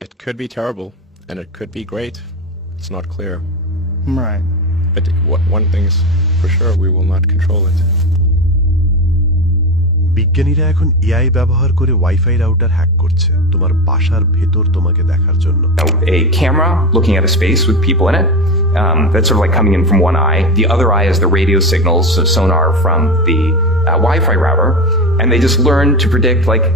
It could be terrible, and it could be great. It's not clear. Right. But one thing's for sure, we will not control it. বিজ্ঞানীরা এখন AI ব্যবহার করে wifi router hack করছে তোমার বাসার ভেতর তোমাকে দেখার জন্য। A camera looking at a space with people in it. That's sort of like coming in from one eye. The other eye is the radio signals, so sonar from the Wi-Fi router, and they just learn to predict like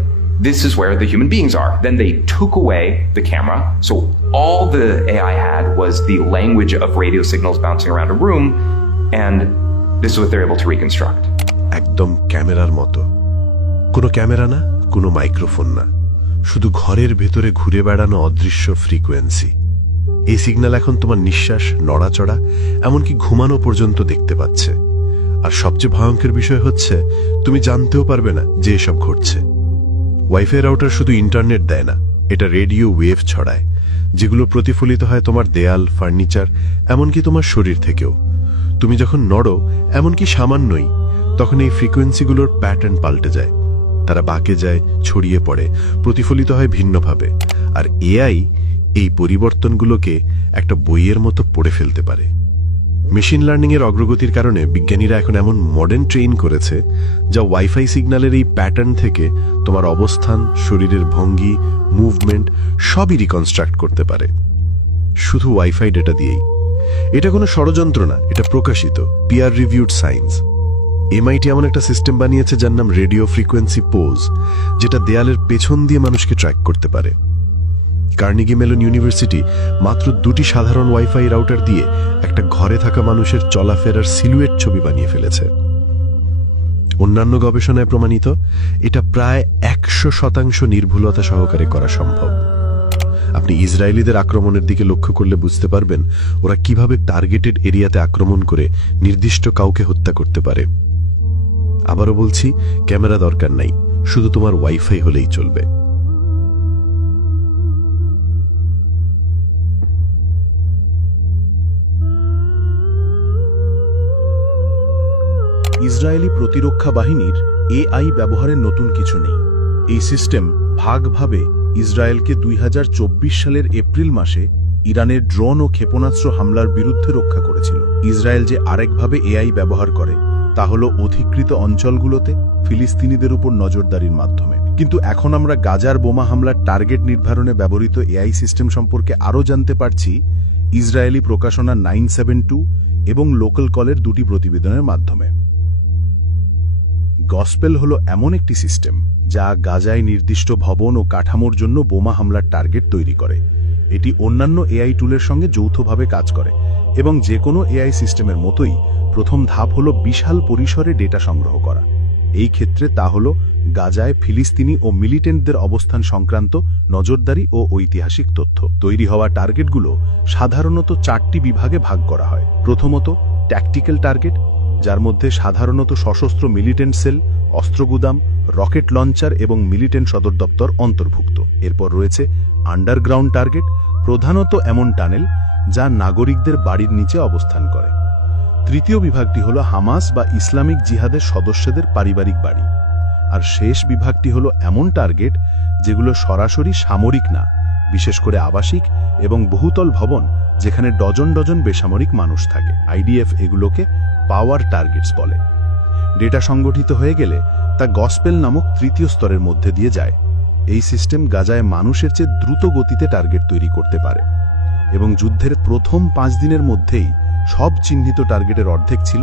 this is where the human beings are. Then they took away the camera, so all the AI had was the language of radio signals bouncing around a room, and this is what they're able to reconstruct. একদম ক্যামেরার মতো। কোনো camera না, কোনো microphone না, শুধু ঘরের ভেতরে ঘুরে বেড়ানো অদৃশ্য ফ্রিকোয়েন্সি। এই সিগন্যাল এখন তোমার নিঃশ্বাস, নড়াচড়া, এমনকি ঘুমানো পর্যন্ত দেখতে পাচ্ছে। আর সবচেয়ে ভয়ঙ্কর বিষয় হচ্ছে তুমি জানতেও পারবে না যে এসব ঘটছে। ওয়াইফাই রাউটার শুধু ইন্টারনেট দেয় না, এটা রেডিও ওয়েভ ছড়ায়, যেগুলো প্রতিফলিত হয় তোমার দেয়াল, ফার্নিচার, এমনকি তোমার শরীর থেকেও। তুমি যখন নড়ো, এমনকি সামান্যই, তখন এই ফ্রিকোয়েন্সিগুলোর প্যাটার্ন পাল্টে যায়, তারা বাঁকে যায়, ছড়িয়ে পড়ে, প্রতিফলিত হয় ভিন্নভাবে। আর এআই এই পরিবর্তনগুলোকে একটা বইয়ের মতো পড়ে ফেলতে পারে। মেশিন লার্নিং এর অগ্রগতির কারণে বিজ্ঞানীরা এখন এমন মডার্ন ট্রেইন করেছে যা ওয়াইফাই সিগন্যালের এই প্যাটার্ন থেকে তোমার অবস্থান, শরীরের ভঙ্গি, মুভমেন্ট সবই রিকনস্ট্রাক্ট করতে পারে, শুধু ওয়াইফাই ডেটা দিয়েই। এটা কোনো ষড়যন্ত্র না, এটা প্রকাশিত পিয়ার রিভিউড সায়েন্স। এমআইটি এমন একটা সিস্টেম বানিয়েছে যার নাম রেডিও ফ্রিকোয়েন্সি পোজ, যেটা দেয়ালের পেছন দিয়ে মানুষকে ট্র্যাক করতে পারে। কার্নেগি মেলন ইউনিভার্সিটি মাত্র 2টি সাধারণ ওয়াইফাই রাউটার দিয়ে একটা ঘরে থাকা মানুষের চলাফেরার সিলুয়েট ছবি বানিয়ে ফেলেছে। অন্যান্য গবেষণায় প্রমাণিত এটা প্রায় 100% নির্ভুলতা সহকারে করা সম্ভব। আপনি ইসরায়েলিদের আক্রমণের দিকে লক্ষ্য করলে বুঝতে পারবেন ওরা কিভাবে টার্গেটেড এরিয়াতে আক্রমণ করে নির্দিষ্ট কাউকে হত্যা করতে পারে। আবারও বলছি, ক্যামেরা দরকার নাই, শুধু তোমার ওয়াইফাই হলেই চলবে। ইসরায়েলি প্রতিরক্ষা বাহিনীর এআই ব্যবহারের নতুন কিছু নেই। এই সিস্টেম ভাগভাবে ইসরায়েলকে 2024 সালের এপ্রিল মাসে ইরানের ড্রোন ও ক্ষেপণাস্ত্র হামলার বিরুদ্ধে রক্ষা করেছিল। ইসরায়েল যে আরেকভাবে এআই ব্যবহার করে তা হল অধিকৃত অঞ্চলগুলোতে ফিলিস্তিনিদের উপর নজরদারির মাধ্যমে। কিন্তু এখন আমরা গাজার বোমা হামলার টার্গেট নির্ধারণে ব্যবহৃত এআই সিস্টেম সম্পর্কে আরও জানতে পারছি ইসরায়েলি প্রকাশনা 972 এবং লোকাল কলের 2টি প্রতিবেদনের মাধ্যমে। গসপেল হলো এমন একটি সিস্টেম যা গাজায় নির্দিষ্ট ভবন ও কাঠামোর জন্য বোমা হামলার টার্গেট তৈরি করে। এটি অন্যান্য এআই টুলের সঙ্গে যৌথভাবে কাজ করে এবং যে কোনো এআই সিস্টেমের মতোই প্রথম ধাপ হলো বিশাল পরিসরে ডেটা সংগ্রহ করা। এই ক্ষেত্রে তা হলো গাজায় ফিলিস্তিনি ও মিলিটেন্টদের অবস্থান সংক্রান্ত নজরদারি ও ঐতিহাসিক তথ্য। তৈরি হওয়া টার্গেটগুলো সাধারণত 4টি বিভাগে ভাগ করা হয়। প্রথমত ট্যাকটিক্যাল টার্গেট, যার মধ্যে সাধারণত সশস্ত্র মিলিটেন্ট সেল, অস্ত্রগুদাম, রকেট লঞ্চার এবং মিলিটেন্ট সদর দপ্তর অন্তর্ভুক্ত। এরপর রয়েছে আন্ডারগ্রাউন্ড টার্গেট, প্রধানত এমন টানেল যা নাগরিকদের বাড়ির নিচে অবস্থান করে। তৃতীয় বিভাগটি হল হামাস বা ইসলামিক জিহাদের সদস্যদের পারিবারিক বাড়ি। আর শেষ বিভাগটি হল এমন টার্গেট যেগুলো সরাসরি সামরিক না, বিশেষ করে আবাসিক এবং বহুতল ভবন যেখানে ডজন ডজন বেসামরিক মানুষ থাকে। আইডিএফ এগুলোকে পাওয়ার টার্গেটস বলে। ডেটা সংগঠিত হয়ে গেলে তা গসপেল নামক তৃতীয় স্তরের মধ্যে দিয়ে যায়। এই সিস্টেম গাজায় মানুষের চেয়ে দ্রুত গতিতে টার্গেট তৈরি করতে পারে এবং যুদ্ধের প্রথম 5 দিনের মধ্যেই সব চিহ্নিত টার্গেটের অর্ধেক ছিল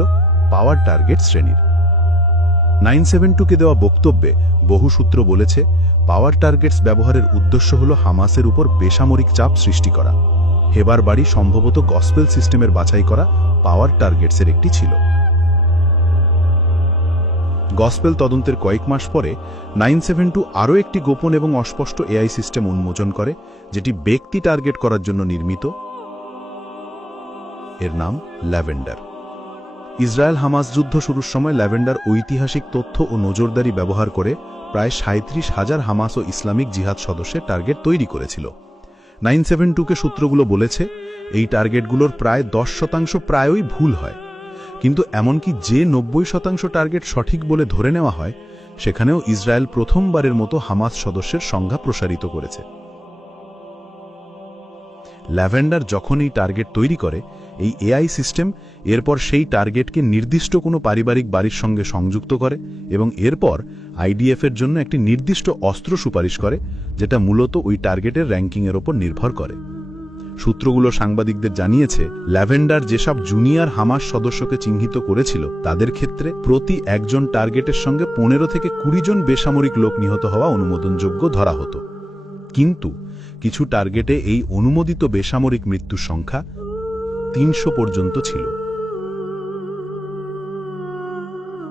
পাওয়ার টার্গেট শ্রেণীর। 972-কে দেওয়া বক্তব্যে বহু সূত্র বলেছে পাওয়ার টার্গেটস ব্যবহারের উদ্দেশ্য হল হামাসের উপর বেসামরিক চাপ সৃষ্টি করা। হেবার বাড়ি সম্ভবত গসপেল সিস্টেমের বাছাই করা পাওয়ার টার্গেটসের একটি ছিল। গসপেল তদন্তের কয়েক মাস পরে 972 আরও একটি গোপন এবং অস্পষ্ট এআই সিস্টেম উন্মোচন করে, যেটি ব্যক্তি টার্গেট করার জন্য নির্মিত। এর নাম ল্যাভেন্ডার। ইসরায়েল হামাস যুদ্ধ শুরুর সময় ল্যাভেন্ডার ঐতিহাসিক তথ্য ও নজরদারি ব্যবহার করে প্রায় 37,000 হামাস ও ইসলামিক জিহাদ সদস্যের টার্গেট তৈরি করেছিল। 972-কে সূত্রগুলো বলেছে এই টার্গেটগুলোর প্রায় 10% প্রায়ই ভুল হয়, কিন্তু এমনকি যে 90% টার্গেট সঠিক বলে ধরে নেওয়া হয় সেখানেও ইসরায়েল প্রথমবারের মতো হামাস সদস্যের সংখ্যা প্রসারিত করেছে। ল্যাভেন্ডার যখন এই টার্গেট তৈরি করে, এই এআই সিস্টেম এরপর সেই টার্গেটকে নির্দিষ্ট কোনো পারিবারিক বাড়ির সঙ্গে সংযুক্ত করে এবং এরপর আইডিএফের জন্য একটি নির্দিষ্ট অস্ত্র সুপারিশ করে, যেটা মূলত ওই টার্গেটের র্যাঙ্কিংয়ের ওপর নির্ভর করে। সূত্রগুলো সাংবাদিকদের জানিয়েছে, ল্যাভেন্ডার যেসব জুনিয়র হামাস সদস্যকে চিহ্নিত করেছিল তাদের ক্ষেত্রে প্রতি একজন টার্গেটের সঙ্গে 15 থেকে 20 জন বেসামরিক লোক নিহত হওয়া অনুমোদনযোগ্য ধরা হতো। কিন্তু কিছু টার্গেটে এই অনুমোদিত বেসামরিক মৃত্যুর সংখ্যা 300 পর্যন্ত ছিল।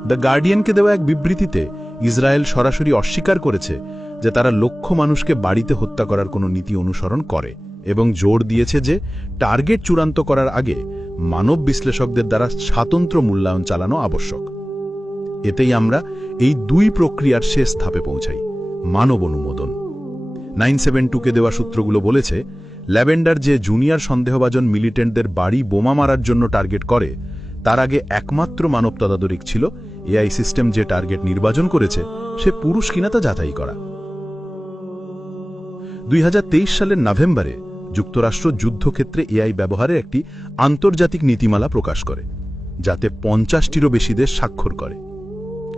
দ্য গার্ডিয়ানকে দেওয়া এক বিবৃতিতে ইসরায়েল সরাসরি অস্বীকার করেছে যে তারা লক্ষ মানুষকে বাড়িতে হত্যা করার কোনো নীতি অনুসরণ করে এবং জোর দিয়েছে যে টার্গেট চূড়ান্ত করার আগে মানব বিশ্লেষকদের দ্বারা স্বতন্ত্র মূল্যায়ন চালানো আবশ্যক। এতেই আমরা এই দুই প্রক্রিয়ার শেষ ধাপে পৌঁছাই, মানব অনুমোদন। 972-কে দেওয়া সূত্রগুলো বলেছে, ল্যাভেন্ডার যে জুনিয়র সন্দেহভাজন মিলিটেন্টদের বাড়ি বোমা মারার জন্য টার্গেট করে, তার আগে একমাত্র মানব তদারক ছিল এআই সিস্টেম যে টার্গেট নির্বাচন করেছে সে পুরুষ কিনা তা যাচাই করা। 2023 সালের নভেম্বরে যুক্তরাষ্ট্র যুদ্ধক্ষেত্রে এআই ব্যবহারের একটি আন্তর্জাতিক নীতিমালা প্রকাশ করে, যাতে 50টিরও বেশি দেশ স্বাক্ষর করে।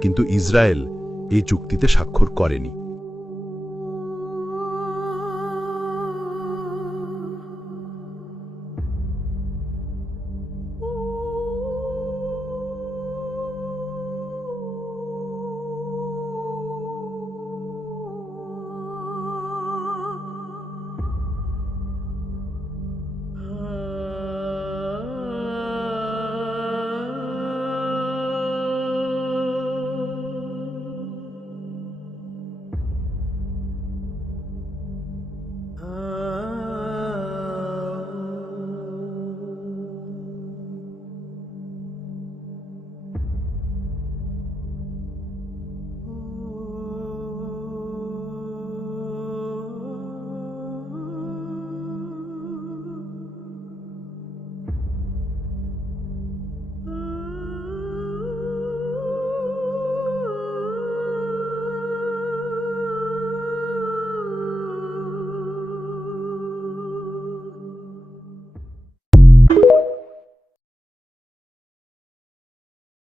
কিন্তু ইসরায়েল এই চুক্তিতে স্বাক্ষর করেনি।